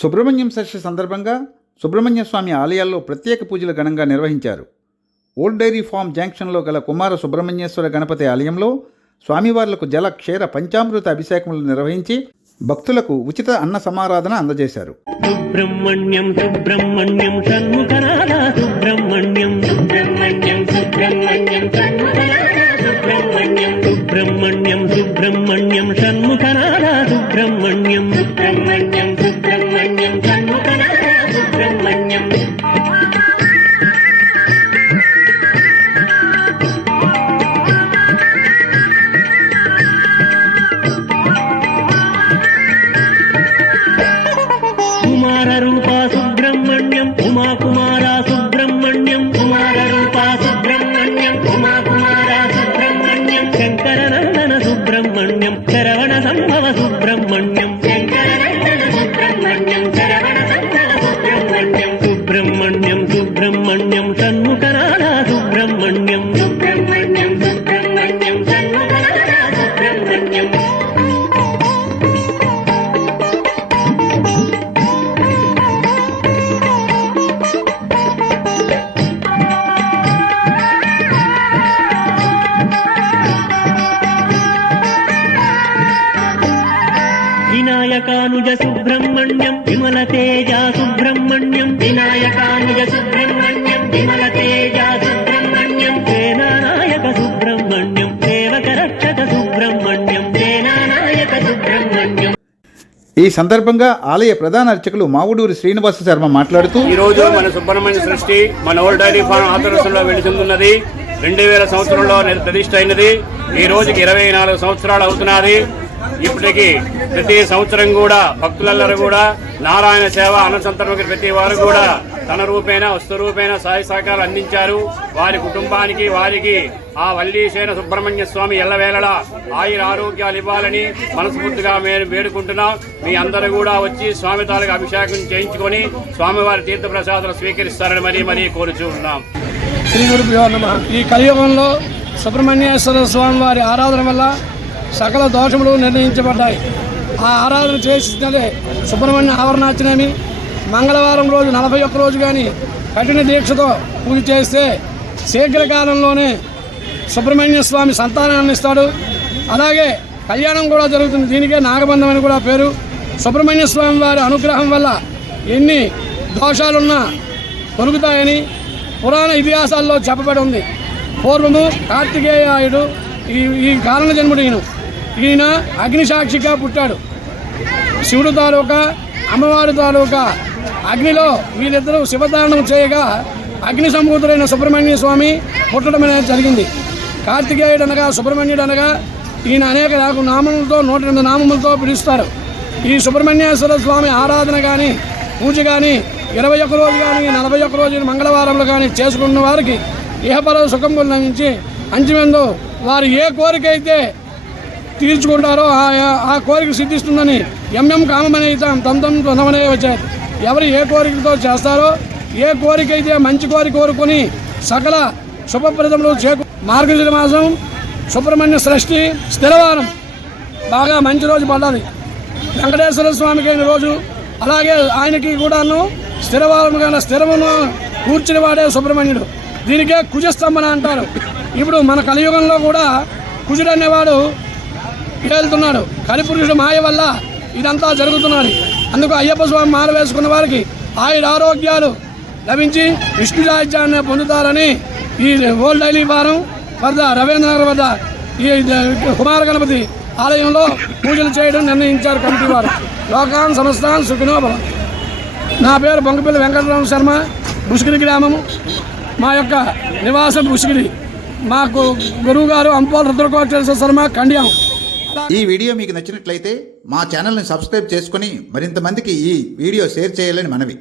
సుబ్రహ్మణ్యం షష్ఠి సందర్భంగా సుబ్రహ్మణ్య స్వామి ఆలయాల్లో ప్రత్యేక పూజలు ఘనంగా నిర్వహించారు. ఓల్డ్ డైరీ ఫామ్ జంక్షన్లో గల కుమార సుబ్రహ్మణ్యేశ్వర గణపతి ఆలయంలో స్వామివార్లకు జల క్షీర పంచామృత అభిషేకములు నిర్వహించి భక్తులకు ఉచిత అన్న సమారాధన అందజేశారు. సుబ్రహ్మణ్యం సుబ్రహ్మణ్యం షణ్ముఖనాథ సుబ్రహ్మణ్యం సుబ్రహ్మణ్యం సుబ్రహ్మణ్యం షణ్ముఖనాథ సుబ్రహ్మణ్యం సుబ్రహ్మణ్యం సుబ్రహ్మణ్యం షణ్ముఖనాథ సుబ్రహ్మణ్యం సుబ్రహ్మణ్యం సుబ్రహ్మణ్యం షణ్ముఖనాథ సుబ్రహ్మణ్యం. కుమార రూప సుబ్రహ్మణ్యం ఉమా కుమార సుబ్రహ్మణ్యం కుమార రూప సుబ్రహ్మణ్యం ఉమా కుమార సుబ్రహ్మణ్యం శంకరనందన సుబ్రహ్మణ్యం శరవణ సంభవ సుబ్రహ్మణ్యం శంకరనందన సుబ్రహ్మణ్యం శరవణ సంభవ సుబ్రహ్మణ్యం సుబ్రహ్మణ్యం సుబ్రహ్మణ్యం షణ్ముఖనాథ సుబ్రహ్మణ్యం సుబ్రహ్మణ్యం సుబ్రహ్మణ్యం షణ్ముఖనాథ సుబ్రహ్మణ్యం. వినాయకానుజ సుబ్రహ్మణ్యం విమల తేజ సుబ్రహ్మణ్యం వినాయకానుజ సుబ్రహ్మణ్యం విమల తేజ సుబ్రహ్మణ్యం సేనానాయక సుబ్రహ్మణ్యం సేవక రక్షక సుబ్రహ్మణ్యం సేనానాయక సుబ్రహ్మణ్యం. ఈ సందర్భంగా ఆలయ ప్రధాన అర్చకులు మావుడూరి శ్రీనివాస శర్మ మాట్లాడుతూ, ఈ రోజు మన సుబ్రహ్మణ్య సృష్టి మన ఓల్డ్ డైరీ ఫార్మ్ ఆధ్వర్యంలో వెలిసిందున్నది. 2000 సంవత్సరంలో ప్రతిష్ఠ అయినది. ఈ రోజుకి 24 సంవత్సరాలు అవుతున్నది. ఇప్పటికి ప్రతి సంవత్సరం కూడా భక్తులందరూ కూడా నారాయణ సేవ అన్నసంతర్మకి ప్రతి వారు కూడా తన రూపేణ వస్తు రూపేణ సహాయ సహకారాలు అందించారు. వారి కుటుంబానికి వారికి ఆ వల్లీశేన సుబ్రహ్మణ్య స్వామి ఎల్లవేళలా ఆయుర ఆరోగ్యాలు ఇవ్వాలని మనస్ఫూర్తిగా మేము వేడుకుంటున్నాం. మీ అందరూ కూడా వచ్చి స్వామి తాలూకు అభిషేకం చేయించుకొని స్వామివారి తీర్థప్రసాదాలు స్వీకరిస్తారని మరీ కోరుచూ ఉన్నాం. శ్రీ గురుభ్యో నమః. ఈ కలియుగంలో సుబ్రహ్మణ్యేశ్వర స్వామి వారి ఆరాధన వల్ల సకల దోషములు నిర్ణయించబడ్డాయి. ఆ ఆరాధన చేసినదే సుబ్రహ్మణ్య ఆవరణార్చనని మంగళవారం రోజు 41 రోజు కానీ కఠిన దీక్షతో పూజ చేస్తే శీఘ్రకాలంలోనే సుబ్రహ్మణ్య స్వామి సంతానాన్ని ఇస్తాడు. అలాగే కళ్యాణం కూడా జరుగుతుంది. దీనికే నాగబంధం అని కూడా పేరు. సుబ్రహ్మణ్య స్వామి వారి అనుగ్రహం వల్ల ఎన్ని దోషాలున్నా తొలుగుతాయని పురాణ ఇతిహాసాల్లో చెప్పబడి ఉంది. పూర్వము కార్తికేయాయుడు ఈ కారణ జన్ముడు ఈయన అగ్నిసాక్షిగా పుట్టాడు. శివుడు తాలూకా అమ్మవారి తాలూకా అగ్నిలో వీళ్ళిద్దరూ శివదానం చేయగా అగ్ని సంభూతుడైన సుబ్రహ్మణ్య స్వామి పుట్టడం అనేది జరిగింది. కార్తికేయుడు అనగా సుబ్రహ్మణ్యుడు అనగా ఈయన అనేక నామములతో 108 నామములతో పిలుస్తారు. ఈ సుబ్రహ్మణ్యేశ్వర స్వామి ఆరాధన కానీ పూజ కానీ 21 రోజు కానీ 41 రోజు మంగళవారంలో కానీ చేసుకున్న వారికి ఇహపర సుఖంబులు లభించి అంతిమందు వారు ఏ కోరిక అయితే తీర్చుకుంటారో ఆ కోరిక సిద్ధిస్తుందని ఎంఎం కామమనే తమ తొందమనే వచ్చారు. ఎవరు ఏ కోరికతో చేస్తారో ఏ కోరిక అయితే మంచి కోరిక కోరుకొని సకల శుభప్రదములు మార్గశిర మాసం సుబ్రహ్మణ్య సృష్టి స్థిరవారం బాగా మంచి రోజు పడ్డది. వెంకటేశ్వర స్వామికి అయిన రోజు అలాగే ఆయనకి కూడాను స్థిరవారం కానీ స్థిరమును కూర్చుని వాడే సుబ్రహ్మణ్యుడు. దీనికే కుజస్తంభన అంటారు. ఇప్పుడు మన కలియుగంలో కూడా కుజుడు అనేవాడు వెళ్తున్నాడు. కలిపురుషుడు మాయ వల్ల ఇదంతా జరుగుతున్నది. అందుకు అయ్యప్ప స్వామి మాల వేసుకున్న వారికి ఆయుర ఆరోగ్యాలు లభించి విష్ణు సాహిత్యాన్ని పొందుతారని ఈ ఓల్డ్ డైలీ ఫారం వద్ద రవీంద్రనగర్ వద్ద ఈ కుమార గణపతి ఆలయంలో పూజలు చేయడం నిర్ణయించారు కమిటీ వారు. లోకాన్ సమస్తాన్ సుఖినో భవ. నా పేరు బొంగపల్లి వెంకటరామ శర్మ, బుసిగిరి గ్రామము. మా యొక్క నివాసం బుసిగిరి. మాకు గురువు గారు అంపోల్ రుద్రకోటేశ్వర శర్మ కండ్యం. ఈ వీడియో మీకు నచ్చినట్లయితే మా ఛానల్ని సబ్స్క్రైబ్ చేసుకుని మరింత మందికి ఈ వీడియో షేర్ చేయాలని మనవి.